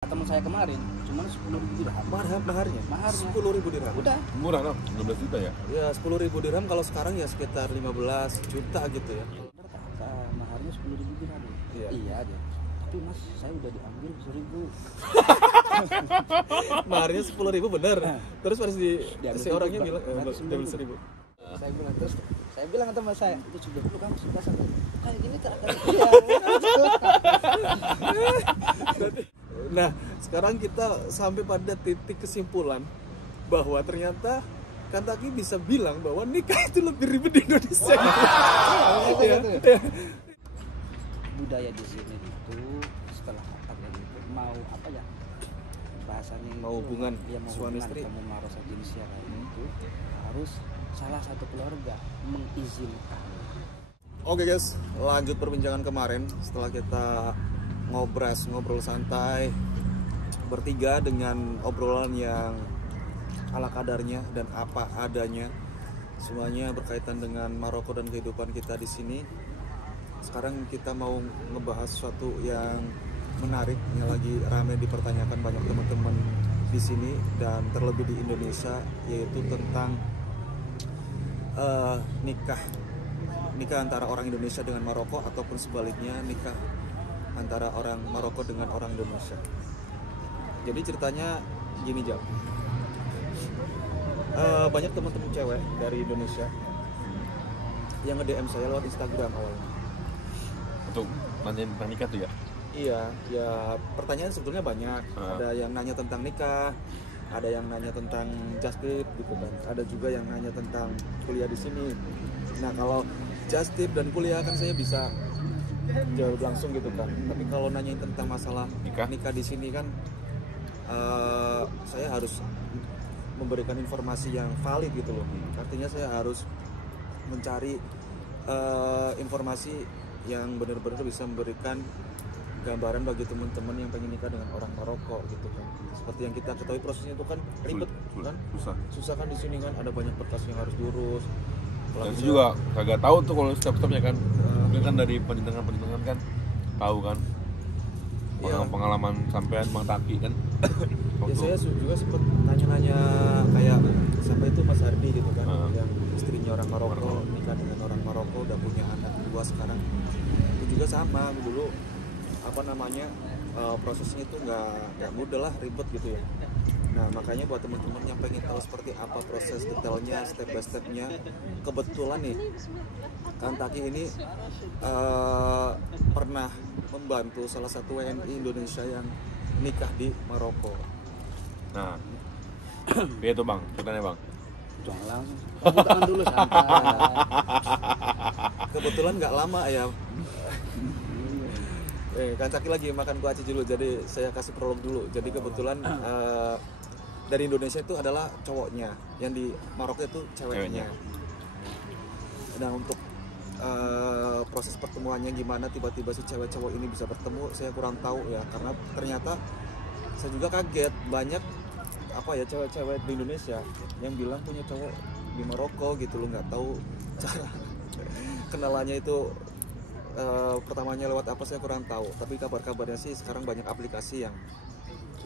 teman saya kemarin cuman 10.000 dirham. Maharnya 10.000 dirham. Udah murah dong, 15 juta ya? Ya 10.000 dirham kalau sekarang ya sekitar 15 juta gitu ya. Kata maharnya 10.000 dirham. Iya Dia. Tapi mas saya udah diambil 10.000. Maharnya 10.000 bener. Terus pas si orangnya bilang diambil 10.000. Saya bilang ke teman saya itu sudah dulu kan sudah sampai kayak gini terkadang. Nah, sekarang kita sampai pada titik kesimpulan bahwa ternyata Kantaki bisa bilang bahwa nikah itu lebih ribet di Indonesia. Budaya di sini itu setelah akad itu mau apa ya bahasanya Mau hubungan suami suami istri. kamu marosa jinsia itu harus salah satu keluarga mengizinkan. Oke guys, lanjut perbincangan kemarin setelah kita ngobrol santai bertiga dengan obrolan yang ala kadarnya dan apa adanya, semuanya berkaitan dengan Maroko dan kehidupan kita di sini. Sekarang kita mau ngebahas sesuatu yang menarik yang lagi ramai dipertanyakan banyak teman-teman di sini dan terlebih di Indonesia, yaitu tentang nikah antara orang Indonesia dengan Maroko ataupun sebaliknya nikah antara orang Maroko dengan orang Indonesia. Jadi ceritanya gini Jam, banyak teman-teman cewek dari Indonesia yang nge-DM saya lewat Instagram awalnya. Untuk nanyain tentang nikah tuh ya? Iya, ya pertanyaan sebetulnya banyak. Ada yang nanya tentang nikah, ada yang nanya tentang just tip gitu kan. Ada juga yang nanya tentang kuliah di sini. Nah kalau just tip dan kuliah kan saya bisa jawab langsung gitu kan. Tapi kalau nanyain tentang masalah nikah di sini kan, saya harus memberikan informasi yang valid gitu loh. Artinya saya harus mencari informasi yang benar-benar bisa memberikan gambaran bagi teman-teman yang pengen nikah dengan orang Maroko gitu kan. Seperti yang kita ketahui prosesnya itu kan ribet kan, susah kan di sini kan, ada banyak berkas yang harus diurus. Dan saya juga kagak tahu tuh kalau step-stepnya kan. Mungkin kan dari penjenengan kan tahu kan. Pengalaman sampean Bang Taki kan. Ya saya juga sempat nanya-nanya kayak siapa itu Mas Hardi gitu kan, yang istrinya orang Maroko, nikah dengan orang Maroko, udah punya anak 2 sekarang. Itu juga sama dulu prosesnya itu nggak mudah lah, ribet gitu ya. Nah makanya buat teman-teman yang pengen tahu seperti apa proses detailnya, step by stepnya, kebetulan nih Kantaki ini pernah membantu salah satu WNI Indonesia yang nikah di Maroko. Nah, biar tuh Bang, ceritanya Bang. Jangan langsung tangan dulu santai. Kebetulan nggak lama ya. Kantaki lagi makan kuaci dulu, jadi saya kasih prolog dulu. Jadi kebetulan dari Indonesia itu adalah cowoknya, yang di Maroko itu ceweknya. Nah untuk proses pertemuannya gimana tiba-tiba si cewek cowok ini bisa bertemu, saya kurang tahu ya, karena ternyata saya juga kaget banyak cewek-cewek di Indonesia yang bilang punya cowok di Maroko gitu loh, nggak tahu cara kenalannya itu. Pertamanya lewat apa saya kurang tahu, tapi kabar-kabarnya sih sekarang banyak aplikasi yang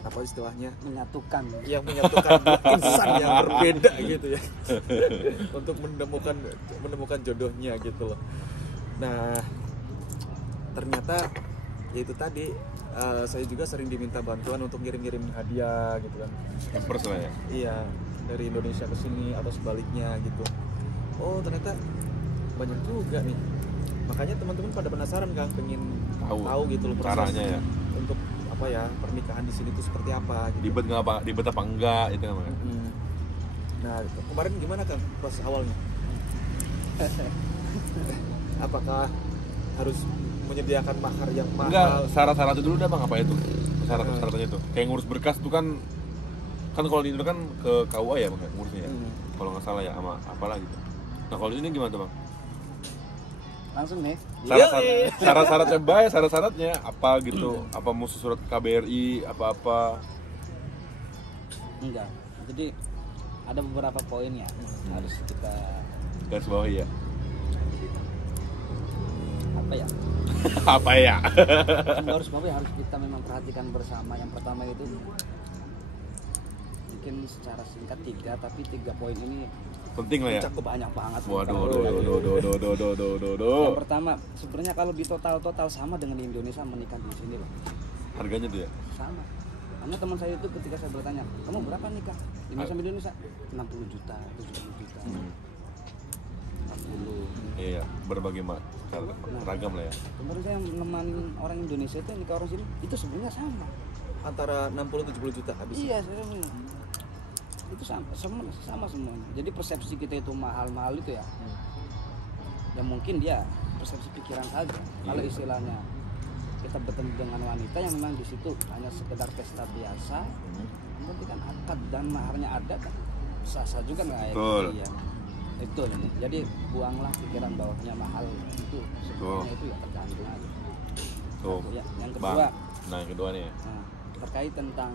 istilahnya Menyatukan dua insan yang berbeda gitu ya untuk menemukan jodohnya gitu loh. Nah ternyata ya itu tadi, saya juga sering diminta bantuan untuk ngirim-ngirim hadiah gitu kan, Hampers lah ya? iya, dari Indonesia ke sini atau sebaliknya gitu. Oh ternyata banyak juga nih. Makanya teman-teman pada penasaran kan, pengen tahu gitu loh caranya ya, untuk pernikahan di sini tuh seperti apa gitu. Ribet apa enggak itu namanya. Nah kemarin gimana kan proses awalnya? Apakah harus menyediakan mahar yang mahal? Enggak, syarat-syaratnya dulu dah Bang, apa itu? Syarat-syaratnya itu kayak ngurus berkas tuh kan kalau di Indo kan ke KUA ya Bang ngurusnya ya. Kalau nggak salah ya, sama apalah gitu. Nah kalau di sini gimana tuh Bang? langsung nih. Syarat-syaratnya syarat-syaratnya apa gitu? Apa musuh surat KBRI apa-apa? Enggak. Jadi ada beberapa poin ya harus kita garis bawahi ya. apa ya? Apa ya? Harus kita memang perhatikan bersama. Yang pertama itu mungkin secara singkat 3, tapi 3 poin ini Penting lah ya. mencakup banyak banget. Waduh. Yang pertama, sebenarnya kalau di total sama dengan di Indonesia menikah di sini loh. Harganya tuh ya. Sama. Karena teman saya itu ketika saya bertanya, kamu berapa nikah? Indonesia 60 juta, 70 juta. 40. Iya, berbagai ragam lah ya. Kemarin saya menemani orang Indonesia itu nikah orang sini, itu sebenarnya sama. Antara 60-70 juta habis. Iya, saya itu sama semuanya. Jadi persepsi kita itu mahal-mahal itu ya. Ya mungkin dia persepsi pikiran saja. Kalau istilahnya kita bertemu dengan wanita yang memang di situ hanya sekedar pesta biasa, nanti kan akad dan maharnya ada kan, sah-sah juga nggak ya? Betul. Iya. Itu jadi buanglah pikiran bahwanya mahal itu sebenarnya itu ya tergantung aja. Tuh. Ya, yang Bang. kedua, Nah, yang kedua nih. nah, terkait tentang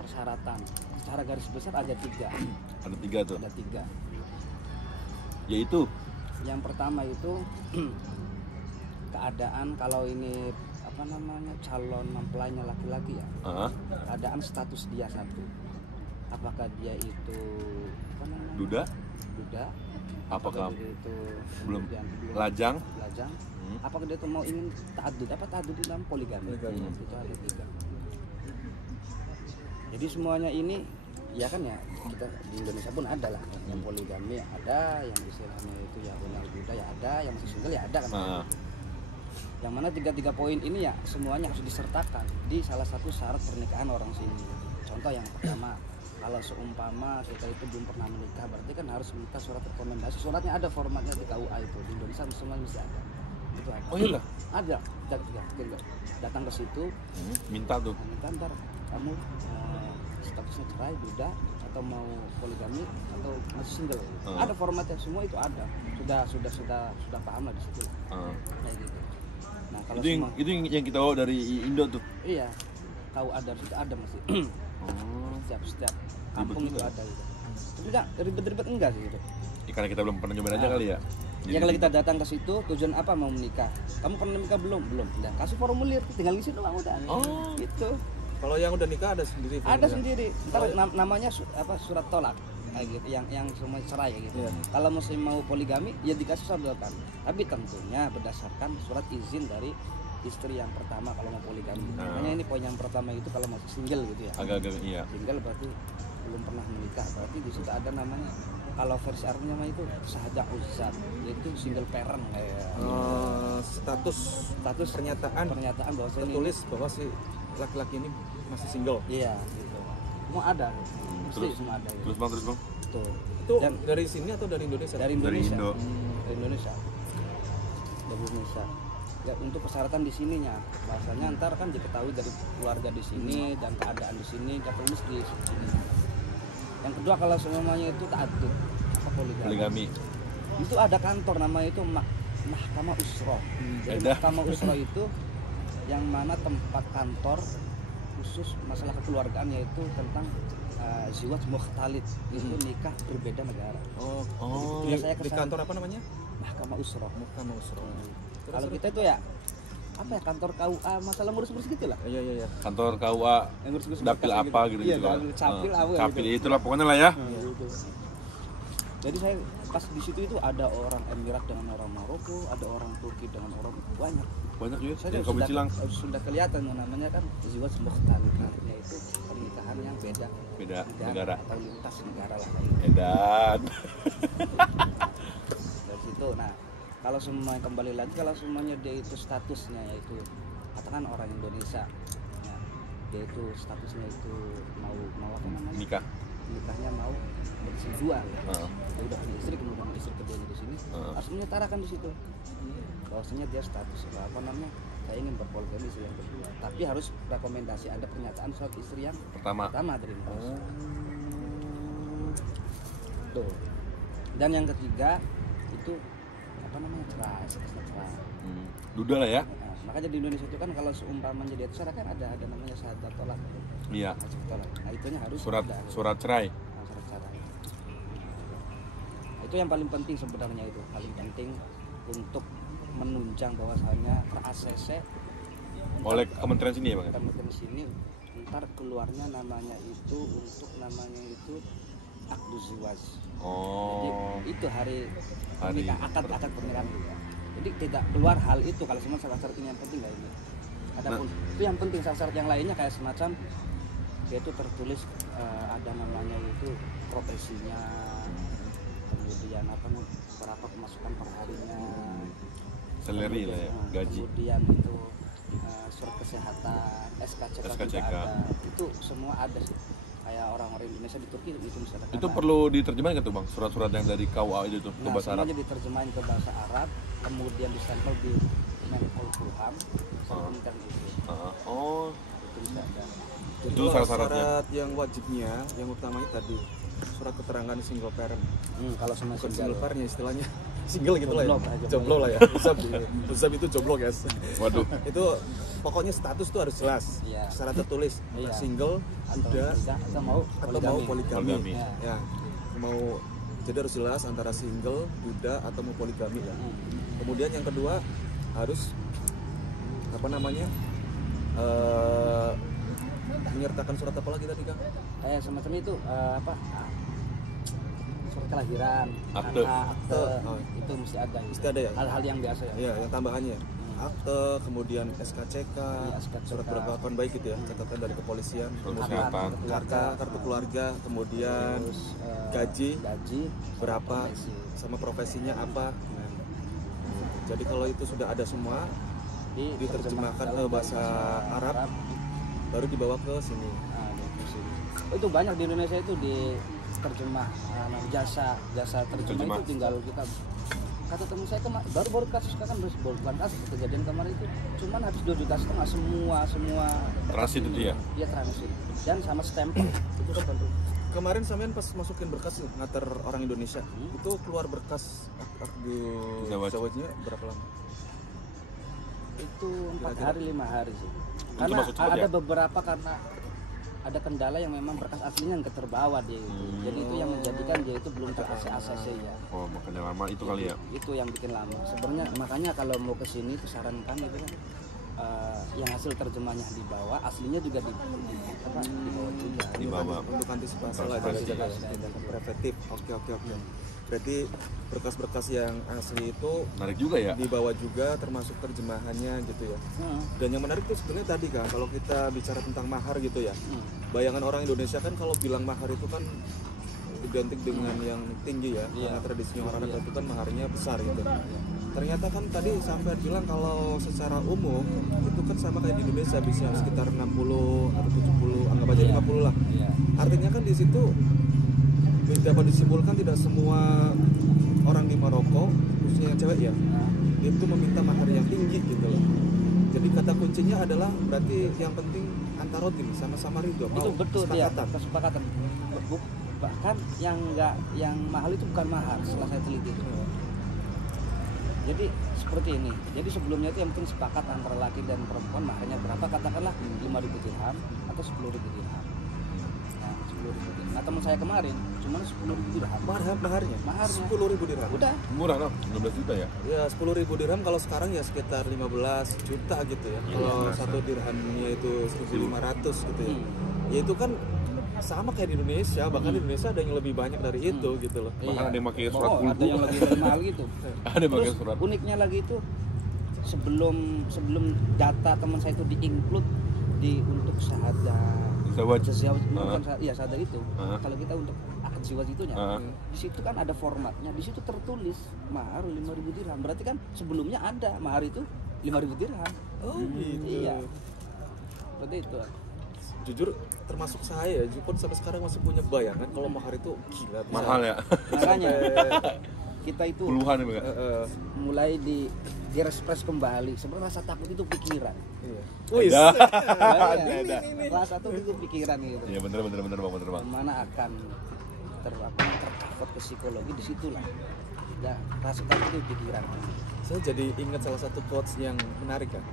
persyaratan, secara garis besar ada 3. Ada 3 tuh. Ada 3. Yaitu Yang pertama itu keadaan kalau ini apa namanya calon mempelainya laki-laki ya, keadaan status dia satu, apakah dia itu apa namanya duda, apakah apakah dia itu belum kemudian lajang, apakah dia itu mau ingin ta'addud di dalam poligami. Itu ada 3. Jadi semuanya ini ya kan ya, kita di Indonesia pun ada lah yang poligami ada, yang istilahnya itu ya benar duda ya ada, yang masih single ya ada kan. Yang mana 3 poin ini ya semuanya harus disertakan di salah satu syarat pernikahan orang sini. Contoh yang pertama, kalau seumpama kita itu belum pernah menikah, berarti kan harus minta surat rekomendasi. Suratnya ada formatnya di KUA itu, di Indonesia semua bisa ada. Itu ada. Oh iya lah. Ada. Datang ke situ, minta tuh. minta ntar kamu statusnya cerai, duda, atau mau poligami atau masih single. Ada formatnya, semua itu ada. Sudah paham lah di situ. Kayak gitu. Nah, kalau itu yang kita bawa dari Indo tuh. iya, KUA dari situ ada masih. Setiap kampung itu ada gitu. Tapi enggak ribet-ribet enggak sih gitu. Ya, karena kita belum pernah nyobain aja kali ya. Ya kalau kita datang ke situ tujuan apa, mau menikah. Kamu pernah menikah belum? Belum. Kasih formulir, tinggal ngisi doang udah. Oh. Gitu. Kalau yang udah nikah ada sendiri. Ada sendiri. Ntar namanya surat tolak. Kayak gitu, yang semua cerai kayak gitu. Kalau masih mau poligami ya dikasih surat tolak. Tapi tentunya berdasarkan surat izin dari istri yang pertama kalau mau poligami. Makanya ini poin yang pertama itu kalau masih single gitu ya. Agak-agak iya. Single berarti belum pernah menikah. Berarti di situ ada namanya, kalau versi Arabnya mah itu sahaja uzab, yaitu single parent kayak. Status pernyataan bahwa tertulis bahwa si laki-laki ini masih single. Iya, gitu. Semua ada. Mesti semua ada. Gitu. Terus bang. Tuh. Itu dari sini atau dari Indonesia? Dari Indonesia. Dari Indonesia. Ya, untuk persyaratan di sininya, bahasanya ntar kan diketahui dari keluarga di sini dan keadaan di sini, dia tulis di sini. Yang kedua, kalau semuanya itu ta'addud apa poligami, itu ada kantor namanya itu Mahkamah Usroh. Jadi Mahkamah Usroh itu yang mana tempat kantor khusus masalah kekeluargaan, yaitu tentang ziwaj mukhtalid, itu nikah berbeda negara. Saya di kantor apa namanya? Mahkamah Usroh. Kalau Terus, kita itu ya apa ya, kantor KUA masalah ngurus-ngurus gitu lah. Iya. Kantor KUA Yang ngurus-ngurus dapil berkas apa gitu. Iya, kan. dapil capil apa Capil gitu. itulah pokoknya lah ya. Gitu. Jadi saya pas di situ itu ada orang Emirat dengan orang Maroko, ada orang Turki dengan orang Banyak juga. Saya Yang kamu bilang sudah kelihatan namanya kan ziwaj mukhtalid, yaitu pernikahan yang beda negara atau lintas negara lah. edan. Dari situ. Nah, kalau semuanya kembali lagi, kalau semuanya dia itu statusnya yaitu katakan orang Indonesia, nah, dia itu statusnya itu mau apa namanya, nikahnya mau berdua, ya udah punya istri, kemudian istri keduanya di sini, harus menyetarakan di situ bahwasanya dia status apa namanya, saya ingin berpoligami istri yang kedua, tapi harus rekomendasi, ada pernyataan surat istri yang pertama dari Indonesia. Tuh. Dan yang ketiga itu apa namanya, cerai. Duda lah ya. Nah, makanya di Indonesia itu kan kalau seumpamanya dia cerai kan ada namanya syahadat tolak. Iya. Nah, itunya harus surat cerai. Nah, surat cerai. Nah, itu yang paling penting sebenarnya, itu paling penting untuk menunjang bahwasanya ter-ACC oleh kementerian sini ya bang? Kementerian sini ntar keluarnya namanya itu untuk namanya itu akdu ziwaj. Jadi itu hari akad pernikahan ya. Jadi tidak keluar hal itu kalau semua syarat-syarat ini yang penting nggak ini. Adapun itu yang penting syarat-syarat yang lainnya kayak semacam yaitu tertulis ada namanya itu profesinya, kemudian apa nih berapa pemasukan per harinya, salary lah ya, gaji. Kemudian itu surat kesehatan, SKCK juga ada. Itu semua ada sih. Kayak orang-orang Indonesia di Turki itu misalkan. Itu perlu diterjemahin kan tuh bang, surat-surat yang dari KUA itu tuh ke bahasa Arab? Semuanya diterjemahin ke bahasa Arab, kemudian distempel di Menpolhukam, Kementerian itu. Itu bisa ada. Itu syarat yang wajibnya, yang utamanya tadi surat keterangan single parent. Kalau sama single parent istilahnya single gitu lah ya, jomblo lah ya. Usab itu jomblo guys. Waduh. Itu pokoknya status tuh harus jelas, secara tertulis. Single, duda, atau mau poligami. Ya, mau jadi harus jelas antara single, duda atau mau poligami ya. Kemudian yang kedua harus apa namanya? Menyertakan surat apa lagi tadi Kang? Kayak semacam itu surat kelahiran, akte. Itu mesti ada. Mesti ada ya. Hal-hal yang biasa ya. Iya, yang tambahannya. Akte, kemudian SKCK, surat berkelakuan baik gitu ya, catatan dari kepolisian, kartu keluarga, kemudian gaji berapa, sama profesinya apa. Jadi kalau itu sudah ada semua, diterjemahkan ke bahasa Arab, baru dibawa ke sini. Itu banyak di Indonesia itu diterjemah jasa terjemah itu tinggal kita. Kata teman saya baru kasus kan bukan kasus kejadian kemarin itu cuman habis 2,5 juta semua transit itu ya? Iya transit dan sama stempel itu kan tentu. Kemarin sampean pas masukin berkas ngater orang Indonesia itu keluar berkas akdu zawajnya berapa lama? Itu 4 hari 5 hari sih. Karena ada beberapa karena ada kendala yang memang berkas aslinya nggak terbawa dia itu. Jadi itu yang menjadikan dia itu belum ter-ACC ya. Oh, makanya lama itu kali ya. Itu yang bikin lama. Sebenarnya makanya kalau mau ke sini itu saran kami itu kan yang hasil terjemahnya dibawa, aslinya juga dibawa juga. Dibawa untuk antisipasi lah dan preventif. Oke. Berarti berkas-berkas yang asli itu menarik juga ya. Dibawa juga termasuk terjemahannya gitu ya. Dan yang menarik itu sebenarnya tadi kan kalau kita bicara tentang mahar gitu ya. Bayangan orang Indonesia kan kalau bilang mahar itu kan identik dengan yang tinggi ya. Karena tradisinya orang itu kan maharnya besar gitu. Ternyata kan tadi sampai bilang kalau secara umum itu kan sama kayak di Indonesia bisa sekitar 60 atau 70, anggap aja 50 lah. Artinya kan di situ dapat disimpulkan tidak semua orang di Maroko, khususnya yang cewek ya, itu meminta mahar yang tinggi gitu loh. Jadi kata kuncinya adalah berarti yang penting antara rodin sama-sama ridho. Itu betul dia kesepakatan. Bahkan yang mahal itu bukan mahar setelah saya teliti. Jadi seperti ini. Jadi sebelumnya itu yang penting sepakat antara laki dan perempuan maharnya berapa, katakanlah 5.000 dirham atau 10.000 dirham. Nah, 10.000 dirham. Nah, teman saya kemarin cuma 10.000 dirham. Maharnya 10.000 dirham. Udah. Murah loh, 15 juta ya? Ya 10.000 dirham kalau sekarang ya sekitar 15 juta gitu ya. Kalau satu dirhamnya itu 1.500 gitu ya. Ya itu kan sama kayak di Indonesia, bahkan di Indonesia ada yang lebih banyak dari itu gitu loh. Bahkan ada yang pakai surat kulbu. Ada yang lebih mahal gitu. Ada yang pakai surat. Uniknya lagi itu sebelum data teman saya itu di-include untuk syahadat Zawaj. Syahadat itu. Kalau kita untuk akad ziwaj itunya, di situ kan ada formatnya. Di situ tertulis mahar 5.000 dirham. Berarti kan sebelumnya ada mahar itu 5.000 dirham. Oh gitu. Iya. Berarti itu. Jujur termasuk saya pun sampai sekarang masih punya bayangan kalau mahar itu gila mahal ya. Makanya kita itu puluhan ya, mulai direspres kembali. Sebenarnya rasa takut itu pikiran. Iya. Wih, ada. Rasa takut itu pikiran gitu. Iya bener bang. Mana akan tercover ke psikologi di situlah. Ya, rasa takut itu pikiran. Saya jadi ingat salah satu quotes yang menarik kan.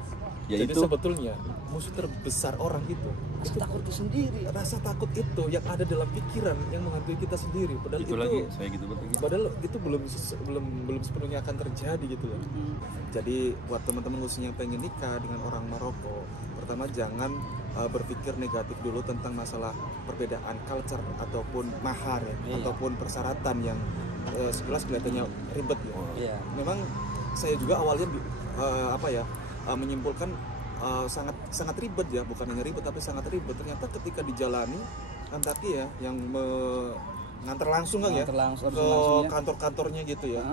Jadi sebetulnya musuh terbesar orang itu takut itu sendiri. Rasa takut itu yang ada dalam pikiran yang menghantui kita sendiri. Padahal itu lagi saya gitu betul. Padahal itu belum sepenuhnya akan terjadi gitu loh. Jadi buat teman-teman khususnya yang pengen nikah dengan orang Maroko, pertama jangan berpikir negatif dulu tentang masalah perbedaan culture ataupun mahar ya, ataupun persyaratan yang sekilas kelihatannya ribet ya. Iya. Memang saya juga awalnya menyimpulkan sangat ribet ya, bukan hanya ribet tapi sangat ribet. Ternyata ketika dijalani Antaki ya yang nganter langsung kan ya ke kantor-kantornya gitu ya.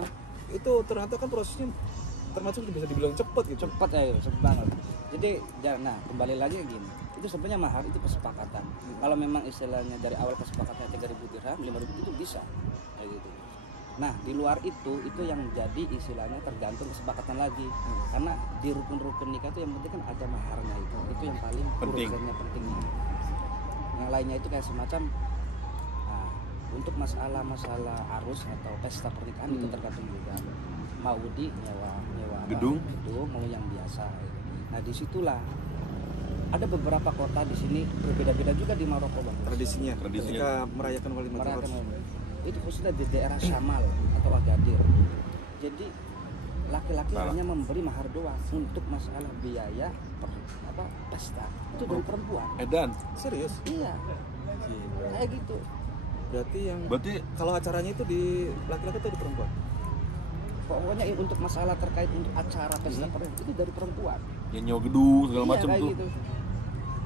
Itu ternyata kan prosesnya termasuk bisa dibilang cepat gitu. Cepat ya, cepat banget. Jadi nah kembali lagi gini, itu sebenarnya mahar itu kesepakatan. Kalau memang istilahnya dari awal kesepakatannya 3.000 dirham, 5.000 itu bisa kayak gitu. Nah di luar itu yang jadi istilahnya tergantung kesepakatan lagi. Karena di rukun-rukun nikah itu yang penting kan ada maharnya itu yang paling pentingnya. Yang lainnya itu kayak semacam untuk masalah arus atau pesta pernikahan itu tergantung juga. Mau di nyewa gedung mau yang biasa. Nah disitulah ada beberapa kota di sini berbeda-beda juga di Maroko bang. Tradisinya. Ketika merayakan walimatul urs. Itu khususnya di daerah Syamal atau Agadir. Jadi laki-laki hanya memberi mahar doang untuk masalah biaya pesta itu dari perempuan. Edan. Serius? Iya. Kayak gitu. Berarti kalau acaranya itu di laki-laki atau di perempuan? Pokoknya untuk masalah terkait untuk acara pesta pernikahan itu dari perempuan. Yang nyewa gedung segala macam tuh. Gitu.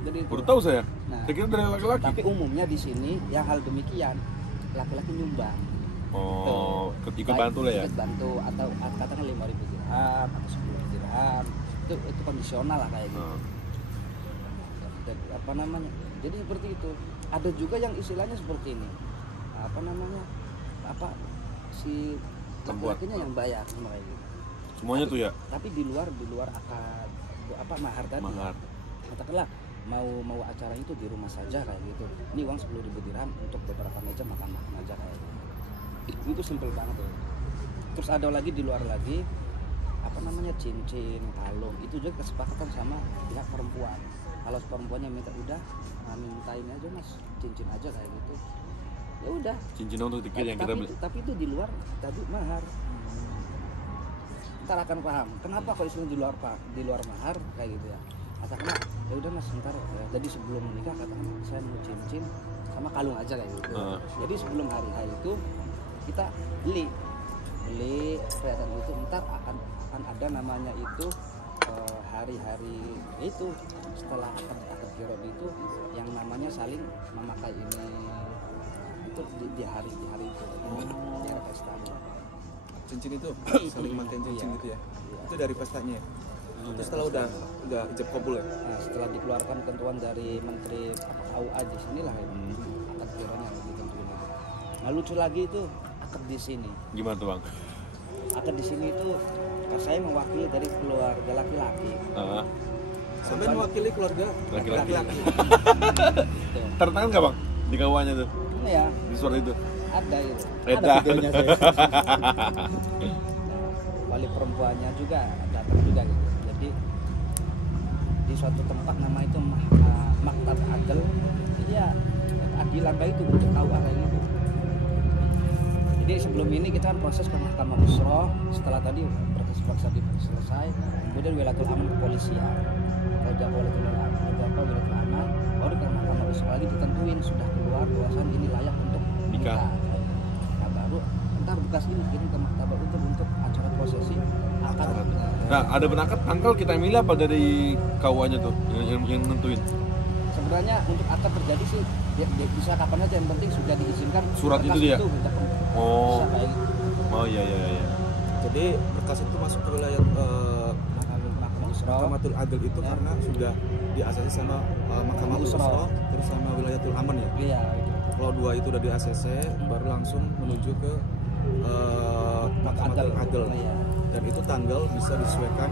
Jadi baru tahu saya. Nah, saya kira dari laki-laki. Tapi umumnya di sini yang hal demikian laki-laki nyumbang. Oh, ikut bantu lah ya. Ikut bantu atau katakan 5.000 dirham atau 10 dirham. Itu kondisional lah kayak gitu. Dan, jadi seperti itu. Ada juga yang istilahnya seperti ini. Si laki-lakinya yang bayar sama kayak gitu. Semuanya tuh ya. Tapi di luar akad mahar tadi. Mahar. Katakanlah mau acara itu di rumah saja kayak gitu. Ini uang 10.000 dirham untuk beberapa meja makan aja kayak gitu. Itu simpel banget ya. Terus ada lagi di luar lagi cincin, kalung. Itu juga kesepakatan sama pihak perempuan. Kalau perempuannya minta mintain aja mas, cincin aja kayak gitu. Ya udah. Cincin untuk tiket yang kita beli. Tapi itu di luar tadi mahar. Ntar akan paham. Kenapa kalau istilah di luar mahar kayak gitu ya? Katakanlah ya udah mas ntar ya. Jadi sebelum menikah katakan saya mau cincin sama kalung aja kayak gitu. Jadi sebelum hari itu kita beli perhiasan itu, ntar akan ada namanya itu hari-hari itu setelah akad kirab itu yang namanya saling memakai ini itu di hari itu di hari pesta. Cincin itu saling memakai cincin gitu ya. Itu dari pestanya. Itu setelah udah ijab kabul ya. Nah, setelah dikeluarkan ketentuan dari Menteri AUA di sinilah akad kiranya ditentuin. Nah lucu lagi itu akad di sini. Gimana tuh bang? Akad di sini itu saya mewakili dari keluarga laki-laki. Sampai mewakili keluarga laki-laki. Tertangan nggak bang di kawannya tuh? Iya. Di surat itu? Ada itu. Ada videonya saya. Wali perempuannya juga datang juga gitu. Jadi di suatu tempat nama itu Maktab Adil. Iya, keadilan kayak itu untuk KUA kayak gitu. Jadi sebelum ini kita kan proses ke Mahkamah Usroh. Setelah tadi proses selesai, kemudian wilayatul aman kepolisian. Kalau udah wilayatul aman, baru ke Mahkamah Usroh lagi ditentuin sudah keluar bahwasan ini layak untuk nikah. Nah baru ntar berkas ini kirim ke Maktabah untuk acara prosesi akad. Nah ada penakad tanggal kita milih apa dari KUA-nya tuh yang nentuin? Sebenarnya untuk akad terjadi sih bisa kapan aja, yang penting sudah diizinkan surat itu dia. Oh. Iya. Jadi berkas itu masuk ke wilayah Mahkamatul Adil itu ya. Karena sudah diasasi sama Mahkamah Usroh terus sama wilayatul aman ya. Iya. Kalau dua itu udah di ACC baru langsung menuju ke Mahkamatul Adil. Ya. Dan itu tanggal bisa disesuaikan.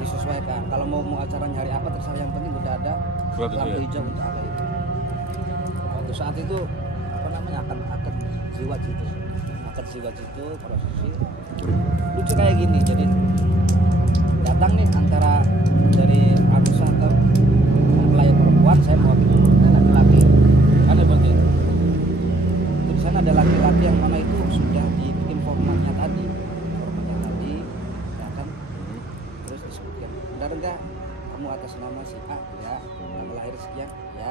Kalau mau acaranya hari apa terserah, yang penting udah ada lampu hijau untuk ada itu. Waktu saat itu akad ziwaj itu. Akad ziwaj itu prosesi lucu kayak gini. Jadi datang nih antara dari arusan atau mempelai perempuan, saya mau laki-laki nama si A ya, tanggal lahir sekian ya,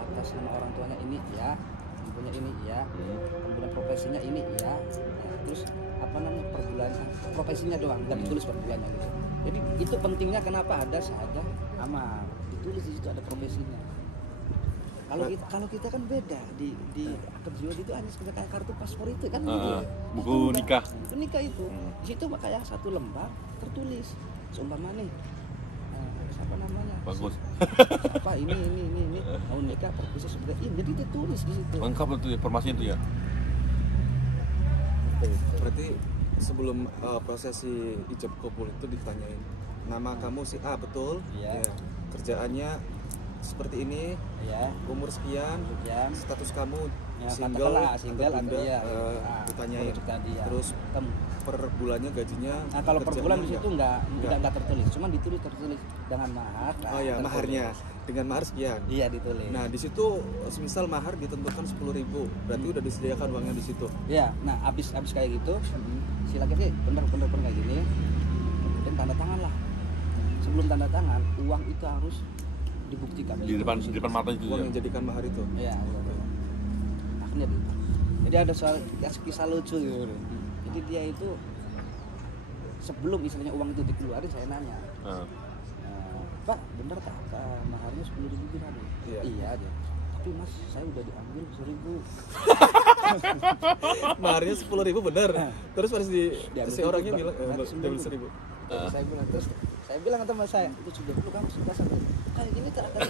atas nama orang tuanya ini ya, punya ini ya, kemudian profesinya ini ya, terus apa namanya per bulan, profesinya doang, nggak ditulis per bulannya gitu. Jadi itu pentingnya kenapa ada saja amar, ditulis di situ ada profesinya. Kalau kita kan beda di akad jiwa itu hanya sekedar kayak kartu paspor itu kan gitu. Buku nikah. Buku nikah itu. Di situ kayak satu lembar tertulis seumpama nih apa namanya? Bagus. Apa ini mau nikah perpisa seperti ini. Jadi ditulis di situ. Lengkap itu informasinya itu ya. Berarti sebelum prosesi ijab kabul itu ditanyain nama kamu si A betul? Iya. Ya. Kerjaannya seperti ini, Ya. umur sekian, status kamu Ya, single atau bunda, iya. ditanyain. Iya. Terus per bulannya gajinya. Nah, kalau per bulan di kerjanya situ enggak tertulis, cuma tertulis dengan mahar. Oh ya, maharnya dengan mahar sekian. Iya, ditulis. Nah, di situ semisal mahar ditentukan 10.000, berarti udah disediakan uangnya di situ. Iya, nah habis kayak gitu, si laki-laki bener kayak gini, kemudian tanda tangan lah. Sebelum tanda tangan, uang itu harus dibuktikan Di depan mata itu Uang ya. yang jadikan mahar itu. Iya, akhirnya gitu. Jadi ada soal kisah lucu gitu. Jadi dia itu sebelum istilahnya uang itu dikeluarin, saya nanya, Pak, bener tak maharnya 10.000 dirham? Iya dia. Tapi mas, saya udah diambil 1.000. Maharnya 10.000 bener. Terus harus si orangnya bilang diambil 1.000. Saya bilang ke teman saya, itu sudah dulu kamu sudah sampai kayak gini tak akan